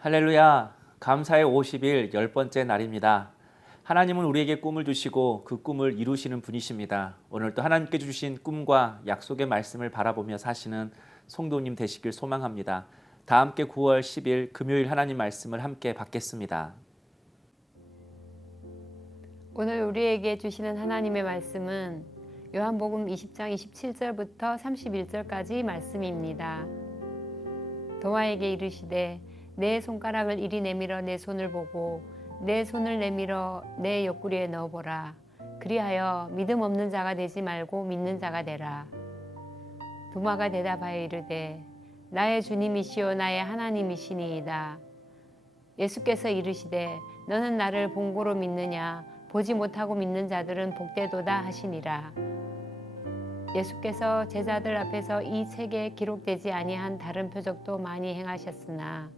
할렐루야, 감사의 50일 10번째 날입니다. 하나님은 우리에게 꿈을 주시고 그 꿈을 이루시는 분이십니다. 오늘도 하나님께 주신 꿈과 약속의 말씀을 바라보며 사시는 성도님 되시길 소망합니다. 다 함께 9월 10일 금요일 하나님 말씀을 함께 받겠습니다. 오늘 우리에게 주시는 하나님의 말씀은 요한복음 20장 27절부터 31절까지 말씀입니다. 도마에게 이르시되 내 손가락을 이리 내밀어 내 손을 보고 내 손을 내밀어 내 옆구리에 넣어보라. 그리하여 믿음 없는 자가 되지 말고 믿는 자가 되라. 도마가 대답하여 이르되 나의 주님이시요 나의 하나님이시니이다. 예수께서 이르시되 너는 나를 본고로 믿느냐? 보지 못하고 믿는 자들은 복되도다 하시니라. 예수께서 제자들 앞에서 이 책에 기록되지 아니한 다른 표적도 많이 행하셨으나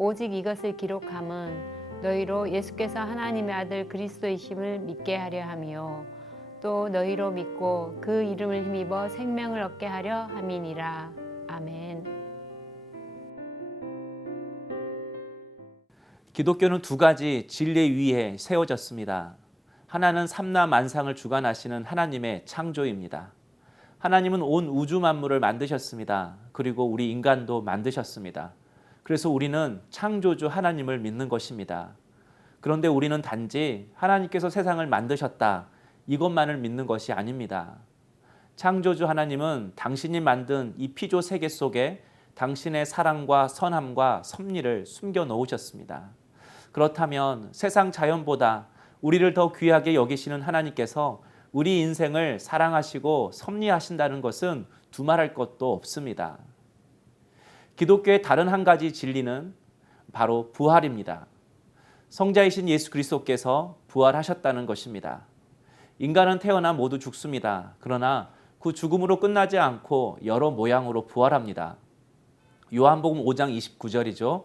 오직 이것을 기록함은 너희로 예수께서 하나님의 아들 그리스도이심을 믿게 하려 함이요 또 너희로 믿고 그 이름을 힘입어 생명을 얻게 하려 함이니라. 아멘. 기독교는 두 가지 진리 위에 세워졌습니다. 하나는 삼라만상을 주관하시는 하나님의 창조입니다. 하나님은 온 우주 만물을 만드셨습니다. 그리고 우리 인간도 만드셨습니다. 그래서 우리는 창조주 하나님을 믿는 것입니다. 그런데 우리는 단지 하나님께서 세상을 만드셨다 이것만을 믿는 것이 아닙니다. 창조주 하나님은 당신이 만든 이 피조 세계 속에 당신의 사랑과 선함과 섭리를 숨겨 놓으셨습니다. 그렇다면 세상 자연보다 우리를 더 귀하게 여기시는 하나님께서 우리 인생을 사랑하시고 섭리하신다는 것은 두말할 것도 없습니다. 기독교의 다른 한 가지 진리는 바로 부활입니다. 성자이신 예수 그리스도께서 부활하셨다는 것입니다. 인간은 태어나 모두 죽습니다. 그러나 그 죽음으로 끝나지 않고 여러 모양으로 부활합니다. 요한복음 5장 29절이죠.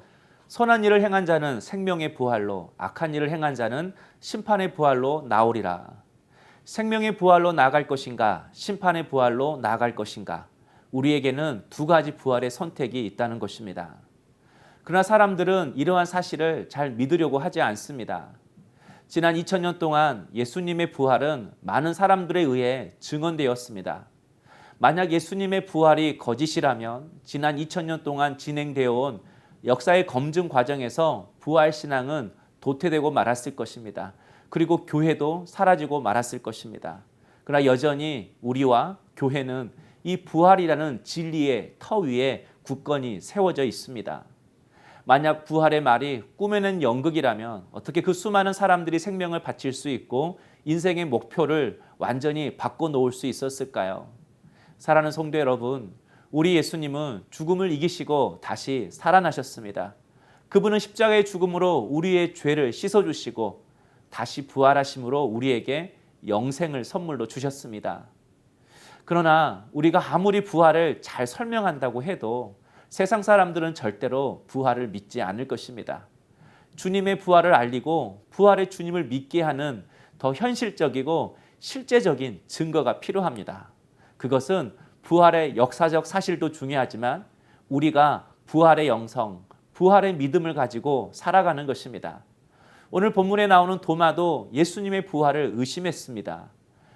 선한 일을 행한 자는 생명의 부활로, 악한 일을 행한 자는 심판의 부활로 나오리라. 생명의 부활로 나아갈 것인가, 심판의 부활로 나아갈 것인가, 우리에게는 두 가지 부활의 선택이 있다는 것입니다. 그러나 사람들은 이러한 사실을 잘 믿으려고 하지 않습니다. 지난 2000년 동안 예수님의 부활은 많은 사람들에 의해 증언되었습니다. 만약 예수님의 부활이 거짓이라면 지난 2000년 동안 진행되어 온 역사의 검증 과정에서 부활신앙은 도태되고 말았을 것입니다. 그리고 교회도 사라지고 말았을 것입니다. 그러나 여전히 우리와 교회는 이 부활이라는 진리의 터 위에 굳건히 세워져 있습니다. 만약 부활의 말이 꿈에는 연극이라면 어떻게 그 수많은 사람들이 생명을 바칠 수 있고 인생의 목표를 완전히 바꿔놓을 수 있었을까요? 사랑하는 성도 여러분, 우리 예수님은 죽음을 이기시고 다시 살아나셨습니다. 그분은 십자가의 죽음으로 우리의 죄를 씻어주시고 다시 부활하심으로 우리에게 영생을 선물로 주셨습니다. 그러나 우리가 아무리 부활을 잘 설명한다고 해도 세상 사람들은 절대로 부활을 믿지 않을 것입니다. 주님의 부활을 알리고 부활의 주님을 믿게 하는 더 현실적이고 실제적인 증거가 필요합니다. 그것은 부활의 역사적 사실도 중요하지만 우리가 부활의 영성, 부활의 믿음을 가지고 살아가는 것입니다. 오늘 본문에 나오는 도마도 예수님의 부활을 의심했습니다.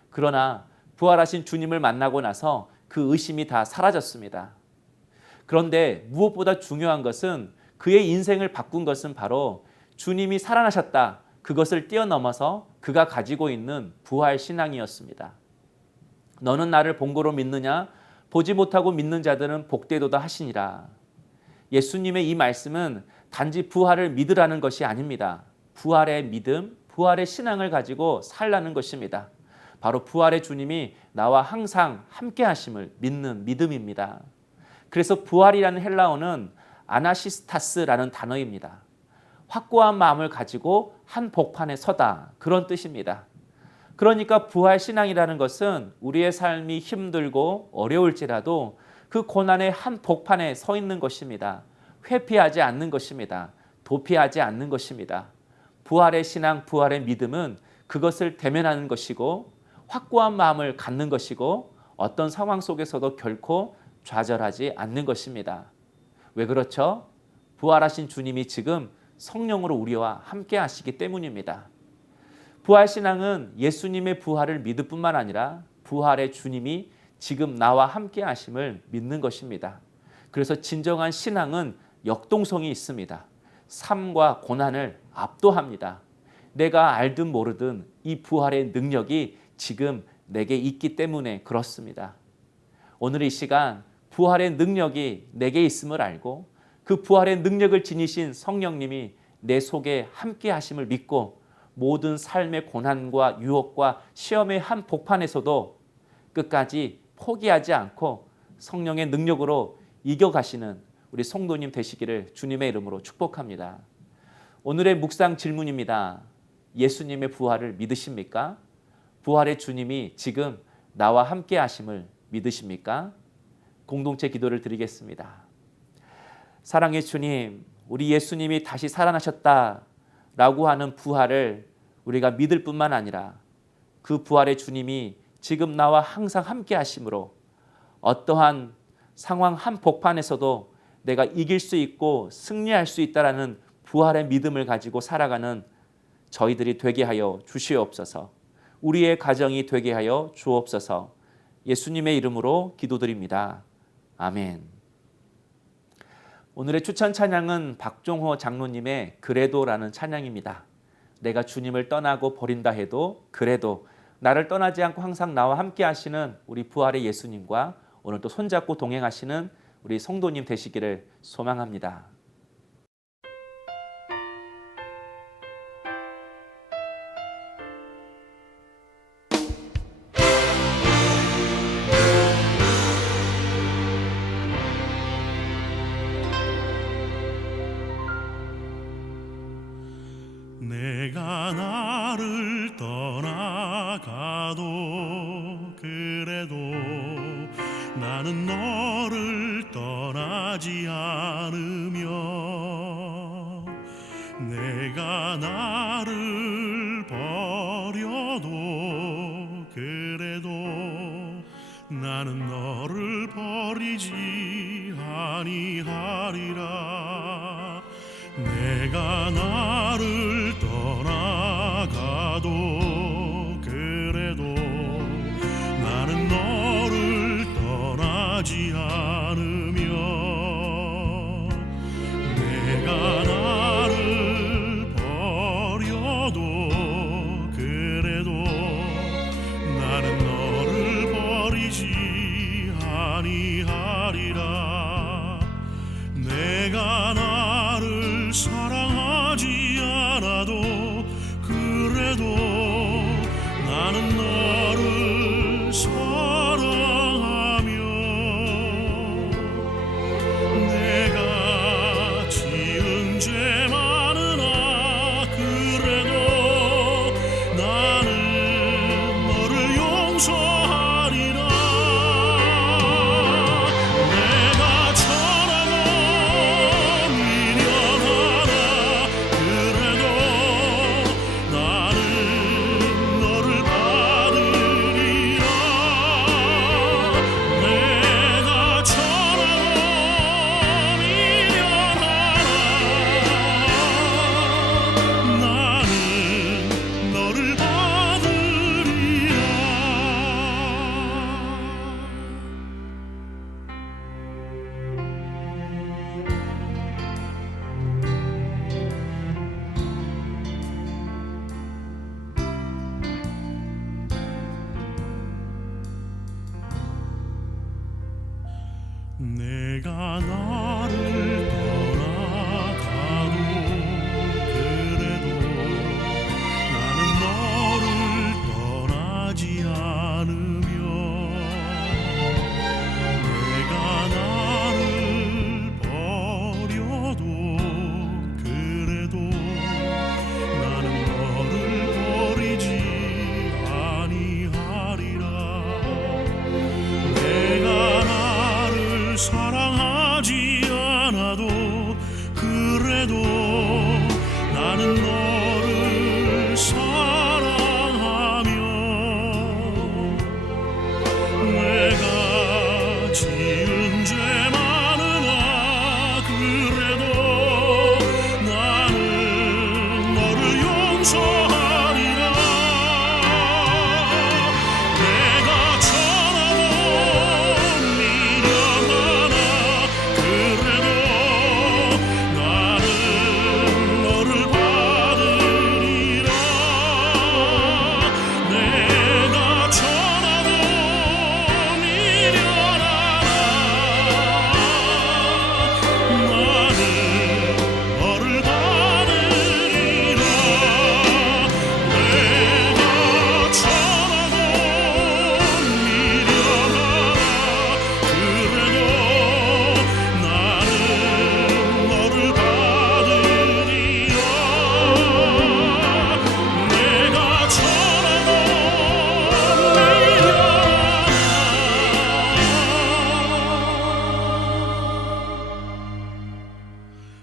그러나 부활하신 주님을 만나고 나서 그 의심이 다 사라졌습니다. 그런데 무엇보다 중요한 것은 그의 인생을 바꾼 것은 바로 주님이 살아나셨다. 그것을 뛰어넘어서 그가 가지고 있는 부활 신앙이었습니다. 너는 나를 본고로 믿느냐? 보지 못하고 믿는 자들은 복되도다 하시니라. 예수님의 이 말씀은 단지 부활을 믿으라는 것이 아닙니다. 부활의 믿음, 부활의 신앙을 가지고 살라는 것입니다. 바로 부활의 주님이 나와 항상 함께 하심을 믿는 믿음입니다. 그래서 부활이라는 헬라어는 아나시스타스라는 단어입니다. 확고한 마음을 가지고 한 복판에 서다, 그런 뜻입니다. 그러니까 부활 신앙이라는 것은 우리의 삶이 힘들고 어려울지라도 그 고난의 한 복판에 서 있는 것입니다. 회피하지 않는 것입니다. 도피하지 않는 것입니다. 부활의 신앙, 부활의 믿음은 그것을 대면하는 것이고 확고한 마음을 갖는 것이고 어떤 상황 속에서도 결코 좌절하지 않는 것입니다. 왜 그렇죠? 부활하신 주님이 지금 성령으로 우리와 함께 하시기 때문입니다. 부활신앙은 예수님의 부활을 믿을 뿐만 아니라 부활의 주님이 지금 나와 함께 하심을 믿는 것입니다. 그래서 진정한 신앙은 역동성이 있습니다. 삶과 고난을 압도합니다. 내가 알든 모르든 이 부활의 능력이 지금 내게 있기 때문에 그렇습니다. 오늘 이 시간 부활의 능력이 내게 있음을 알고 그 부활의 능력을 지니신 성령님이 내 속에 함께 하심을 믿고 모든 삶의 고난과 유혹과 시험의 한 복판에서도 끝까지 포기하지 않고 성령의 능력으로 이겨가시는 우리 성도님 되시기를 주님의 이름으로 축복합니다. 오늘의 묵상 질문입니다. 예수님의 부활을 믿으십니까? 부활의 주님이 지금 나와 함께 하심을 믿으십니까? 공동체 기도를 드리겠습니다. 사랑의 주님, 우리 예수님이 다시 살아나셨다라고 하는 부활을 우리가 믿을 뿐만 아니라 그 부활의 주님이 지금 나와 항상 함께 하심으로 어떠한 상황 한복판에서도 내가 이길 수 있고 승리할 수 있다라는 부활의 믿음을 가지고 살아가는 저희들이 되게 하여 주시옵소서. 우리의 가정이 되게 하여 주옵소서. 예수님의 이름으로 기도드립니다. 아멘. 오늘의 추천 찬양은 박종호 장로님의 그래도라는 찬양입니다. 내가 주님을 떠나고 버린다 해도 그래도 나를 떠나지 않고 항상 나와 함께 하시는 우리 부활의 예수님과 오늘 또 손잡고 동행하시는 우리 성도님 되시기를 소망합니다. 내가 나를 떠나가도 그래도 나는 너를 떠나지 않으며 내가 나를 버려도 그래도 나는 너를 버리지 아니하리라. 내가 나를 떠나가도 그래도 나는 너를 떠나지 않으며 내가 나를 버려도 그래도 나는 너를 버리지 아니하리라. 내가 나를 사랑하지 않아도 그래도 나는 너를 사랑하며 내가 지은 죄 많으나 그래도 나는 너를 용서하리라. 내가 천하고 미련하나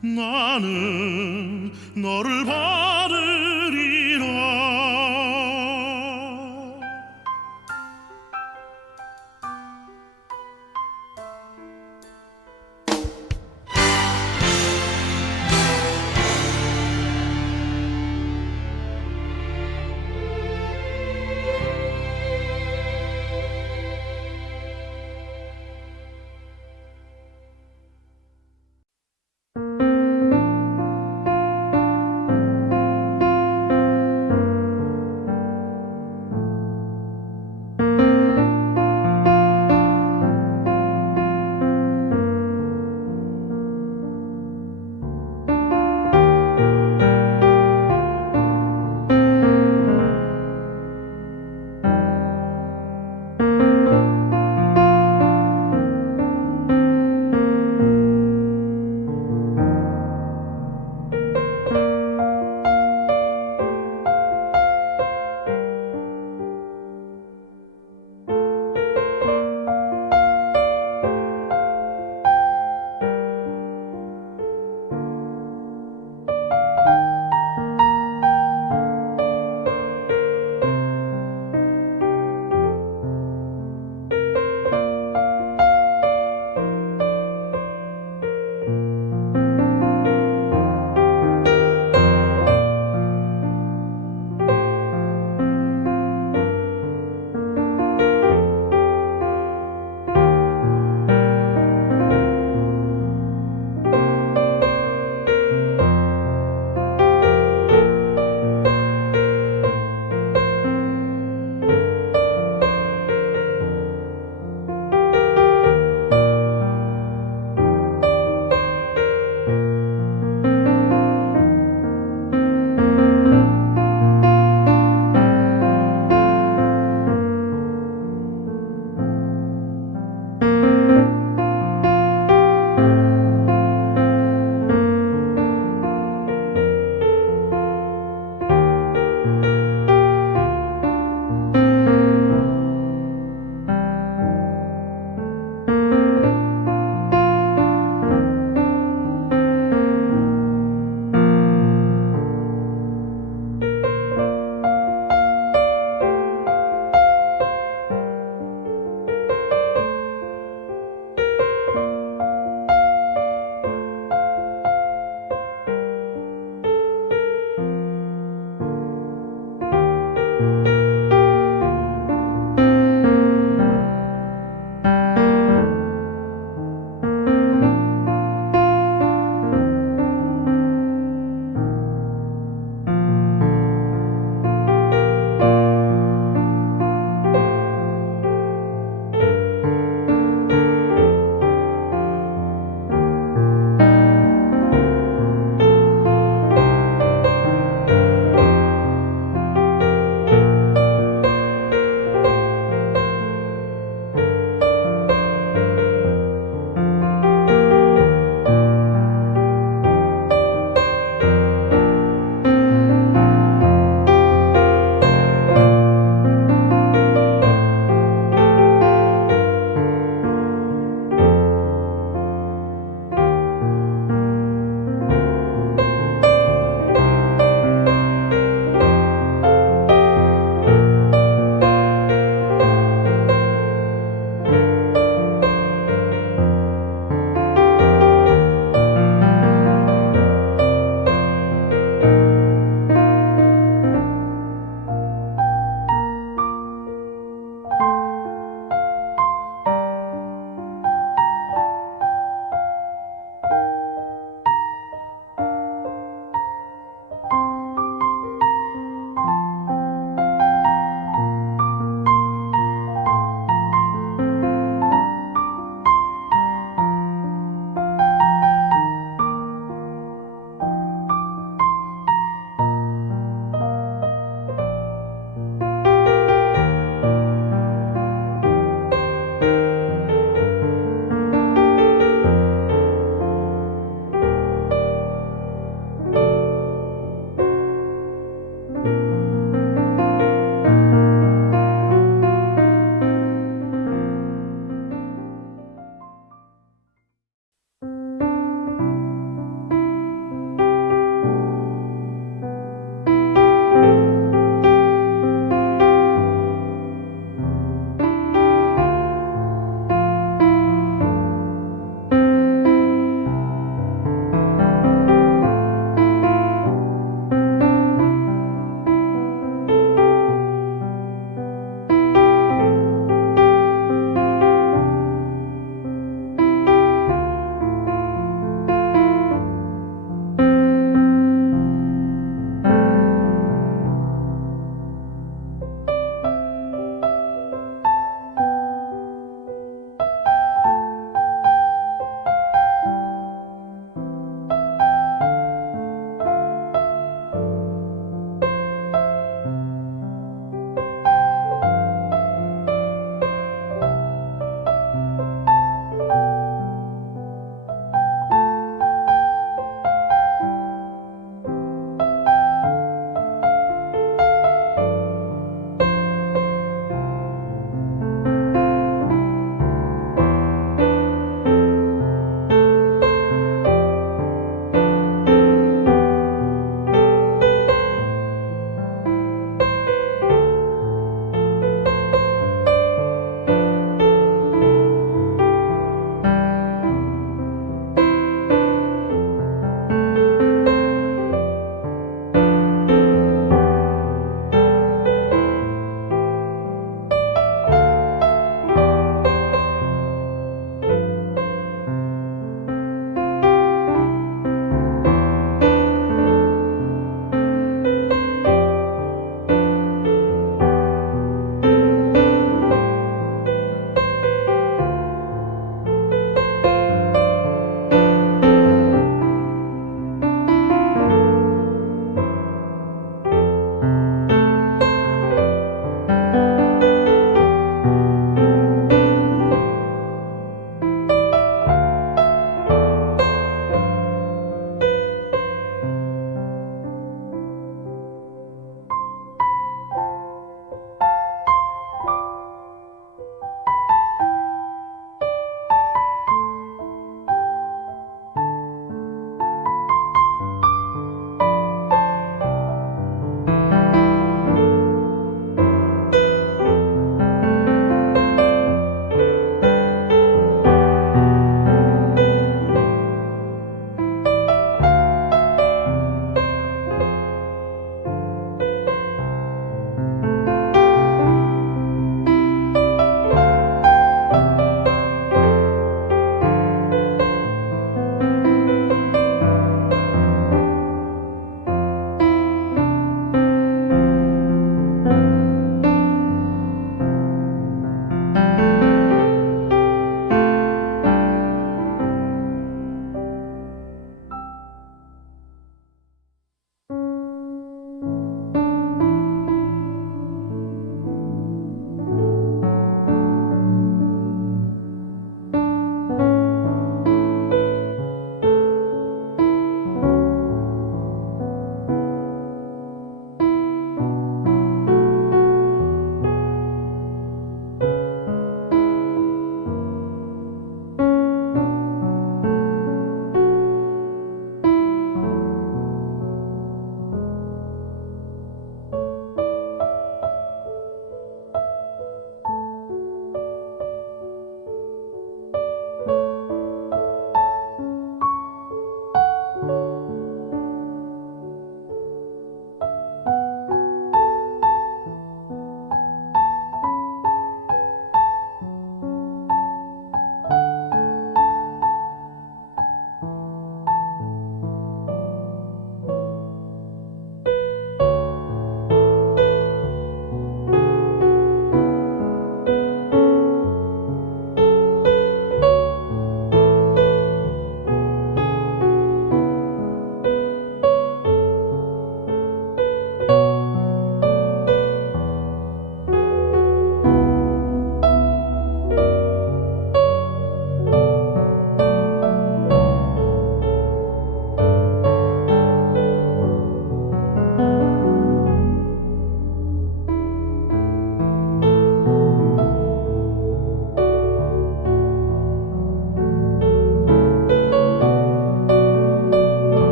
나는 너를